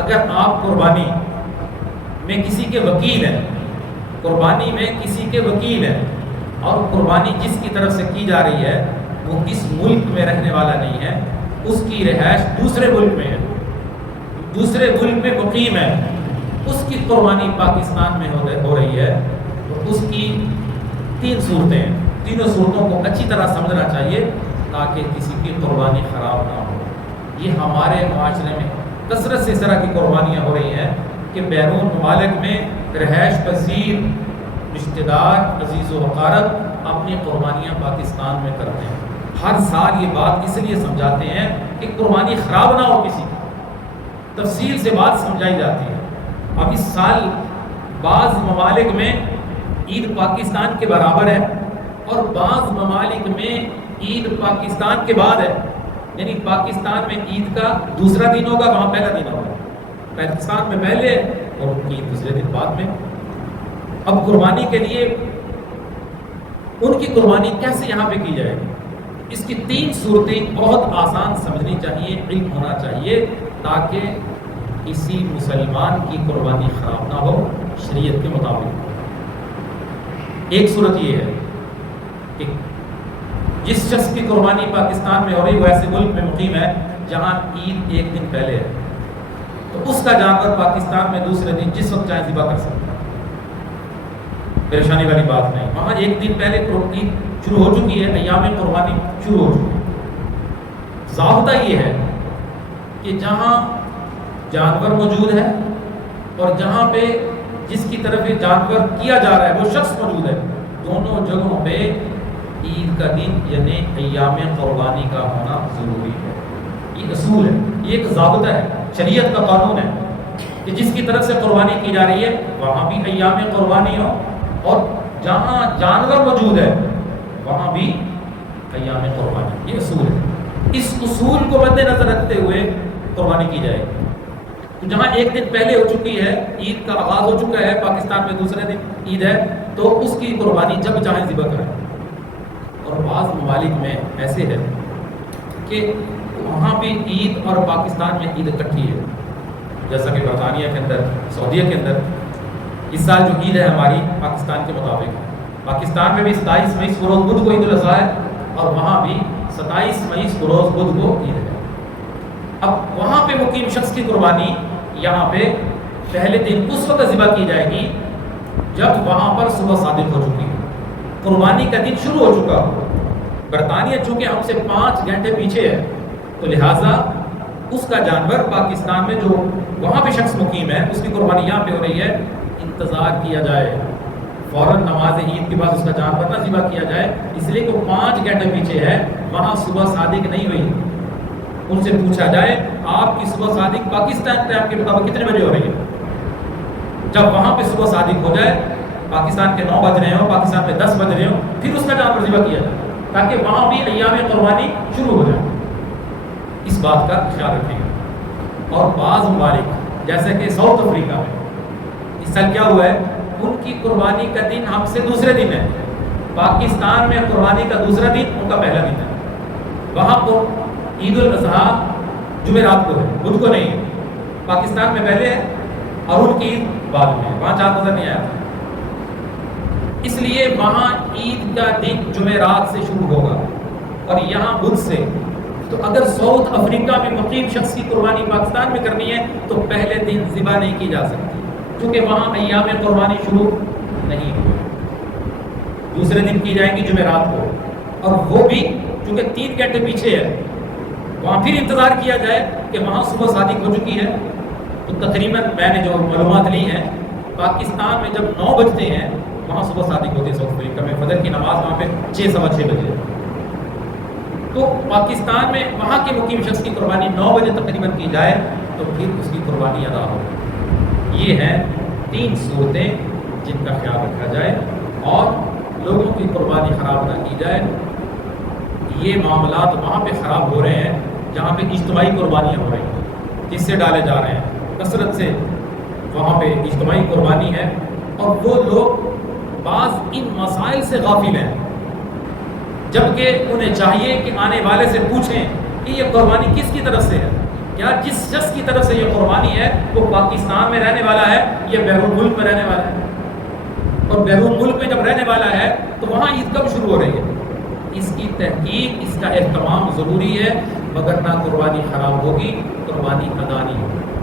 اگر آپ قربانی میں کسی کے وکیل ہیں، قربانی میں کسی کے وکیل ہیں، اور قربانی جس کی طرف سے کی جا رہی ہے وہ اس ملک میں رہنے والا نہیں ہے، اس کی رہائش دوسرے ملک میں ہے، دوسرے ملک میں مقیم ہے، اس کی قربانی پاکستان میں ہو رہی ہے، تو اس کی تین صورتیں ہیں، تینوں صورتوں کو اچھی طرح سمجھنا چاہیے تاکہ کسی کی قربانی خراب نہ ہو۔ یہ ہمارے معاشرے میں کثرت سے اس طرح کی قربانیاں ہو رہی ہیں کہ بیرون ممالک میں رہائش پذیر رشتہ دار عزیز و اقارب اپنی قربانیاں پاکستان میں کرتے ہیں۔ ہر سال یہ بات اس لیے سمجھاتے ہیں کہ قربانی خراب نہ ہو، کسی کی تفصیل سے بات سمجھائی جاتی ہے۔ اب اس سال بعض ممالک میں عید پاکستان کے برابر ہے اور بعض ممالک میں عید پاکستان کے بعد ہے، یعنی پاکستان میں عید کا دوسرا دن ہوگا، وہاں پہلا دن ہوگا، پاکستان میں پہلے اور عید دوسرے دن بعد میں۔ اب قربانی کے لیے ان کی قربانی کیسے یہاں پہ کی جائے گی، اس کی تین صورتیں بہت آسان سمجھنی چاہیے، علم ہونا چاہیے تاکہ کسی مسلمان کی قربانی خراب نہ ہو شریعت کے مطابق۔ ایک صورت یہ ہے کہ جس شخص کی قربانی پاکستان میں ہو رہی وہ ایسے ملک میں مقیم ہے جہاں عید ایک دن پہلے ہے، تو اس کا جانور پاکستان میں دوسرے دن جس وقت چاہے ذبح کر سکتا ہے، پریشانی والی بات نہیں۔ وہاں ایک دن پہلے عید شروع ہو چکی ہے، ایام قربانی شروع ہو چکی ہے۔ ضابطہ یہ ہے کہ جہاں جانور موجود ہے اور جہاں پہ جس کی طرف یہ جانور کیا جا رہا ہے وہ شخص موجود ہے، دونوں جگہوں پہ عید کا دن یعنی ایام قربانی کا ہونا ضروری ہے۔ یہ اصول ہے، یہ ایک ضابطہ ہے، شریعت کا قانون ہے کہ جس کی طرف سے قربانی کی جا رہی ہے وہاں بھی ایام قربانی ہو، اور جہاں جانور موجود ہے وہاں بھی ایام قربانی، یہ اصول ہے۔ اس اصول کو مد نظر رکھتے ہوئے قربانی کی جائے گی۔ تو جہاں ایک دن پہلے ہو چکی ہے، عید کا آغاز ہو چکا ہے، پاکستان میں دوسرے دن عید ہے، تو اس کی قربانی جب چاہیں ذبح کریں۔ اور بعض ممالک میں ایسے ہے کہ وہاں بھی عید اور پاکستان میں عید اکٹھی ہے، جیسا کہ برطانیہ کے اندر، سعودیہ کے اندر۔ اس سال جو عید ہے ہماری پاکستان کے مطابق، پاکستان میں بھی 27 مئی بروز بدھ کو عید الاضحیٰ ہے اور وہاں بھی 27 مئی بروز بدھ کو عید ہے۔ اب وہاں پہ مقیم شخص کی قربانی یہاں پہ پہلے دن اس وقت ذبح کی جائے گی جب وہاں پر صبح صادق ہو چکی ہے، قربانی کا دن شروع ہو چکا ہو۔ برطانیہ چونکہ ہم سے 5 گھنٹے پیچھے ہے، تو لہٰذا اس کا جانور پاکستان میں جو وہاں پہ شخص مقیم ہے اس کی قربانی یہاں پہ ہو رہی ہے، انتظار کیا جائے، فوراً نماز عید کے بعد اس کا جانور نہ ذبح کیا جائے، اس لیے کہ وہ 5 گھنٹے پیچھے ہے، وہاں صبح صادق نہیں ہوئی۔ ان سے پوچھا جائے آپ کی صبح صادق پاکستان ٹائم کے مطابق کتنے بجے ہو رہی ہے؟ جب وہاں پہ صبح صادق ہو جائے، پاکستان کے 9 بج رہے ہوں، پاکستان میں 10 بج رہے ہوں، پھر اس کا جانور ذبح کیا جائے تاکہ وہاں بھی ایام قربانی شروع ہو جائے۔ اس بات کا خیال رکھیں گے۔ اور بعض ممالک جیسے کہ ساؤتھ افریقہ میں اس سال کیا ہوا ہے، ان کی قربانی کا دن ہم سے دوسرے دن ہے، پاکستان میں قربانی کا دوسرا دن ان کا پہلا دن ہے، وہاں پر عید الاضحیٰ جمعرات کو ہے، بدھ کو نہیں ہے، پاکستان میں پہلے ہے اور ان کی عید بعد میں ہے، وہاں چاند نظر نہیں آیا تھا، اس لیے وہاں عید کا دن جمعرات سے شروع ہوگا اور یہاں بدھ سے۔ تو اگر ساؤتھ افریقہ میں مقیم شخص کی قربانی پاکستان میں کرنی ہے تو پہلے دن ذبح نہیں کی جا سکتی کیونکہ وہاں ایام قربانی شروع نہیں ہوئی، دوسرے دن کی جائیں گی جمعرات کو، اور وہ بھی چونکہ 3 گھنٹے پیچھے ہے، وہاں پھر انتظار کیا جائے کہ وہاں صبح صادق ہو چکی ہے۔ تو تقریباً میں نے جو معلومات لی ہیں، پاکستان میں جب 9 بجتے ہیں وہاں صبح صادق ہوتی ہے، ساؤتھ افریقہ میں فجر کی نماز وہاں پہ 6 سوا 6 بجے، تو پاکستان میں وہاں کے مقیم شخص کی قربانی 9 بجے تقریباً کی جائے تو پھر اس کی قربانی ادا ہو۔ یہ ہیں 3 صورتیں جن کا خیال رکھا جائے اور لوگوں کی قربانی خراب نہ کی جائے۔ یہ معاملات وہاں پہ خراب ہو رہے ہیں جہاں پہ اجتماعی قربانیاں ہو رہی ہیں، جس سے ڈالے جا رہے ہیں کثرت سے، وہاں پہ اجتماعی قربانی ہے اور وہ لوگ بعض ان مسائل سے غافل ہیں، جبکہ انہیں چاہیے کہ آنے والے سے پوچھیں کہ یہ قربانی کس کی طرف سے ہے، یا جس شخص کی طرف سے یہ قربانی ہے وہ پاکستان میں رہنے والا ہے، یہ بیرون ملک میں رہنے والا ہے، اور بیرون ملک میں جب رہنے والا ہے تو وہاں عید کب شروع ہو رہی ہے؟ اس کی تحقیق، اس کا اہتمام ضروری ہے، مگر نہ قربانی خراب ہوگی، قربانی ادا نہیں ہوگی۔